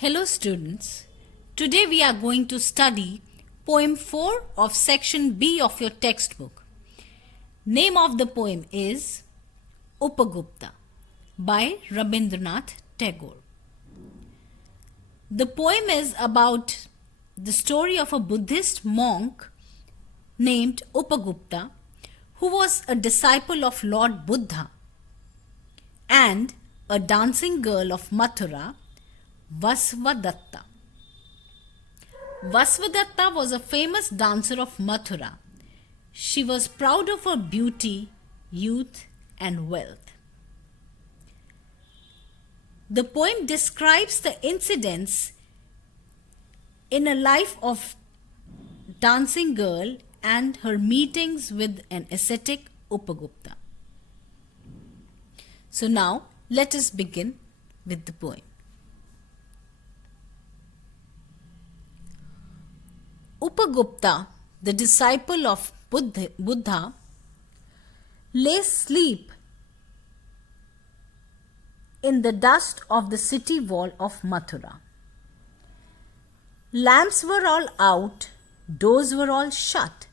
Hello students, today we are going to study poem 4 of section B of your textbook. Name of the poem is Upagupta by Rabindranath Tagore. The poem is about the story of a Buddhist monk named Upagupta who was a disciple of Lord Buddha and a dancing girl of Mathura, Vasvadatta. Vasvadatta was a famous dancer of Mathura. She was proud of her beauty, youth, and wealth. The poem describes the incidents in a life of dancing girl and her meetings with an ascetic Upagupta. So now let us begin with the poem. Upagupta, the disciple of Buddha, lay asleep in the dust of the city wall of Mathura. Lamps were all out, doors were all shut,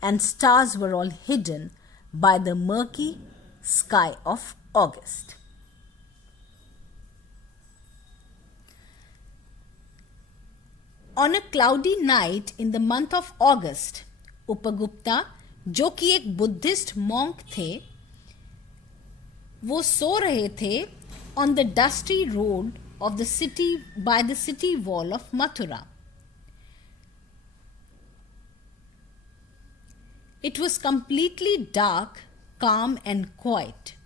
and stars were all hidden by the murky sky of August. On a cloudy night in the month of August, Upagupta, जो कि एक Buddhist monk थे, वो सो रहे थे on the dusty road of the city by the city wall of Mathura. It was completely dark, calm and quiet.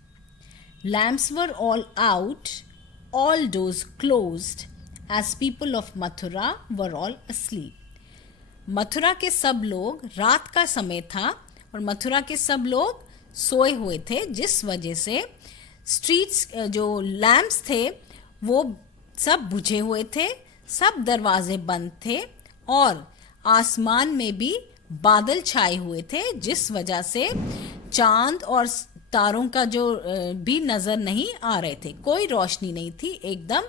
Lamps were all out, all doors closed, as people of Mathura were all asleep. Mathura के सब लोग, रात का समय था और मथुरा के सब लोग सोए हुए थे, जिस वजह से स्ट्रीट्स जो लैम्प्स थे वो सब बुझे हुए थे, सब दरवाजे बंद थे और आसमान में भी बादल छाए हुए थे, जिस वजह से चांद और तारों का जो भी नज़र नहीं आ रहे थे, कोई रोशनी नहीं थी, एकदम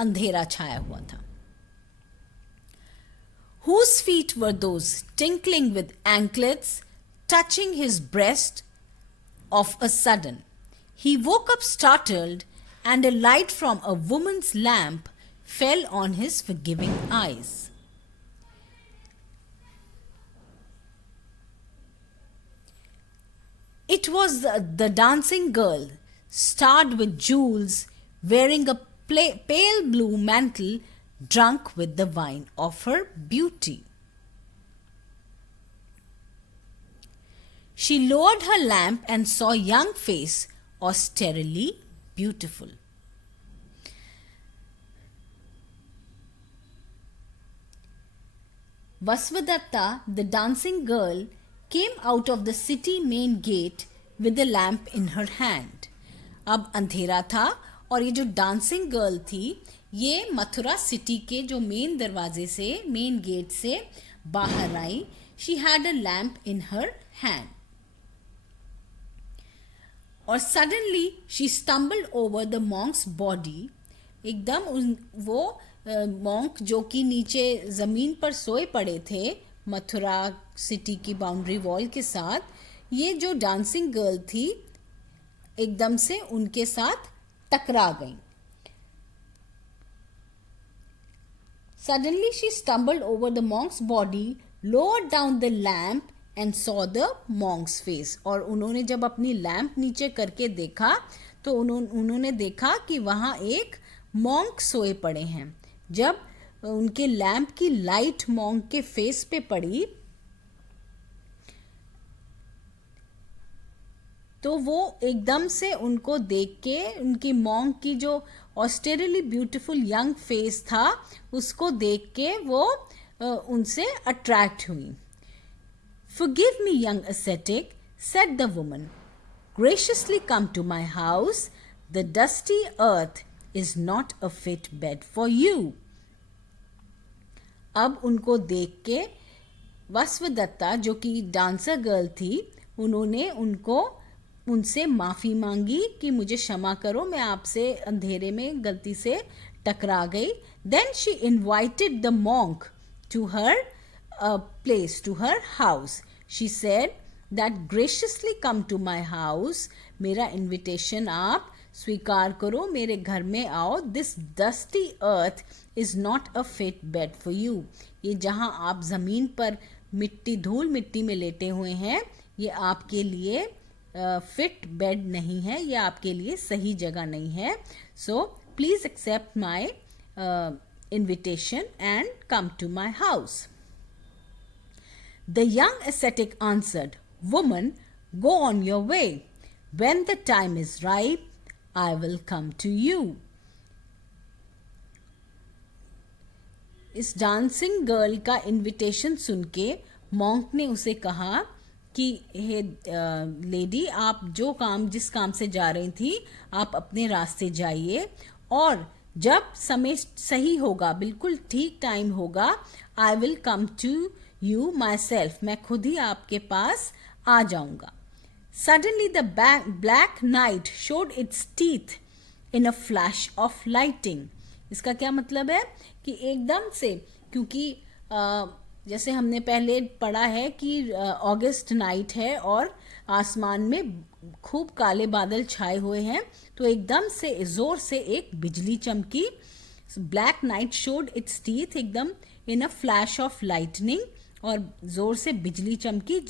अंधेरा छाया हुआ था. Whose feet were those tinkling with anklets, touching his breast of a sudden? He woke up startled, and a light from a woman's lamp fell on his forgiving eyes. It was the dancing girl, starred with jewels, wearing a pale blue mantle, drunk with the wine of her beauty. She lowered her lamp and saw a young face, austerely beautiful. Vasvadatta, the dancing girl, came out of the city main gate with a lamp in her hand. अब अंधेरा था और ये जो dancing girl थी, ये Mathura city के जो मेन दरवाजे से, मेन गेट से बाहर आई. She had a lamp in her hand और suddenly she stumbled over the monk's body. एकदम वो मॉन्क जो कि नीचे ज़मीन पर सोए पड़े थे मथुरा सिटी की बाउंड्री वॉल के साथ, ये जो डांसिंग गर्ल थी एकदम से उनके साथ टकरा गई. Suddenly she stumbled over the monk's body, lowered down the lamp and saw the monk's face. और उन्होंने जब अपनी लैम्प नीचे करके देखा तो उन्होंने देखा कि वहाँ एक मॉन्क सोए पड़े हैं. जब उनके लैम्प की लाइट मॉन्क के फेस पे पड़ी तो वो एकदम से उनको देख के, उनकी मॉन्क की जो ऑस्टेरली ब्यूटीफुल यंग फेस था उसको देख के वो उनसे अट्रैक्ट हुई. Forgive me, young ascetic, said the woman. Graciously come to my house. The dusty earth is not a fit bed for you. अब उनको देख के वस्वदत्ता जो कि डांसर गर्ल थी, उन्होंने उनसे माफ़ी मांगी कि मुझे क्षमा करो, मैं आपसे अंधेरे में गलती से टकरा गई. Then she invited the monk to her place, to her house. She said that graciously come to my house. मेरा invitation आप स्वीकार करो, मेरे घर में आओ. This dusty earth is not a fit bed for you. ये जहाँ आप ज़मीन पर धूल मिट्टी में लेटे हुए हैं, ये आपके लिए फिट बेड नहीं है, ये आपके लिए सही जगह नहीं है. So please accept my invitation and come to my house. The young ascetic answered, Woman, go on your way. When the time is ripe, I will come to you. इस डांसिंग गर्ल का invitation सुन के monk ने उसे कहा कि हे lady, आप जिस काम से जा रही थी, आप अपने रास्ते जाइए, और जब समय सही होगा, बिल्कुल ठीक टाइम होगा, I will come to you myself, मैं खुद ही आपके पास आ जाऊंगा. Suddenly the black night showed its teeth in a flash of lighting. इसका क्या मतलब है कि एकदम से, क्योंकि जैसे हमने पहले पढ़ा है कि अगस्त नाइट है और आसमान में खूब काले बादल छाए हुए हैं, तो एकदम से जोर से एक बिजली चमकी. Black night showed its teeth, एकदम इन अ फ्लैश ऑफ लाइटनिंग, और जोर से बिजली चमकी,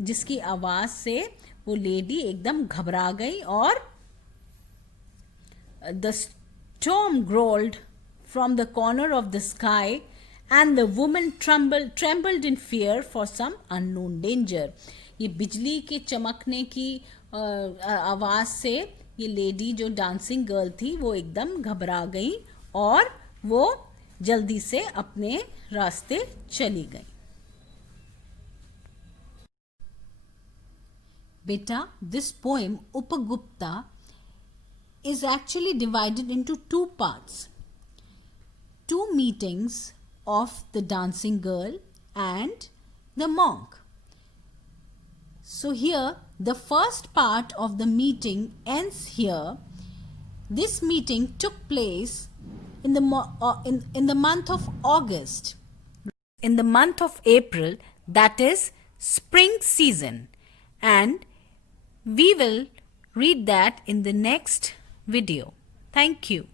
जिसकी आवाज से वो लेडी एकदम घबरा गई. और the storm growled from the corner of the sky and the woman trembled in fear for some unknown danger. ये बिजली के चमकने की आवाज से ये लेडी जो डांसिंग गर्ल थी वो एकदम घबरा गई और वो जल्दी से अपने रास्ते चली गई. बेटा, this poem Upagupta is actually divided into two parts. Two meetings of the dancing girl and the monk. So here the first part of the meeting ends here. This meeting took place in the month of August. In the month of April, that is spring season, and we will read that in the next video. Thank you.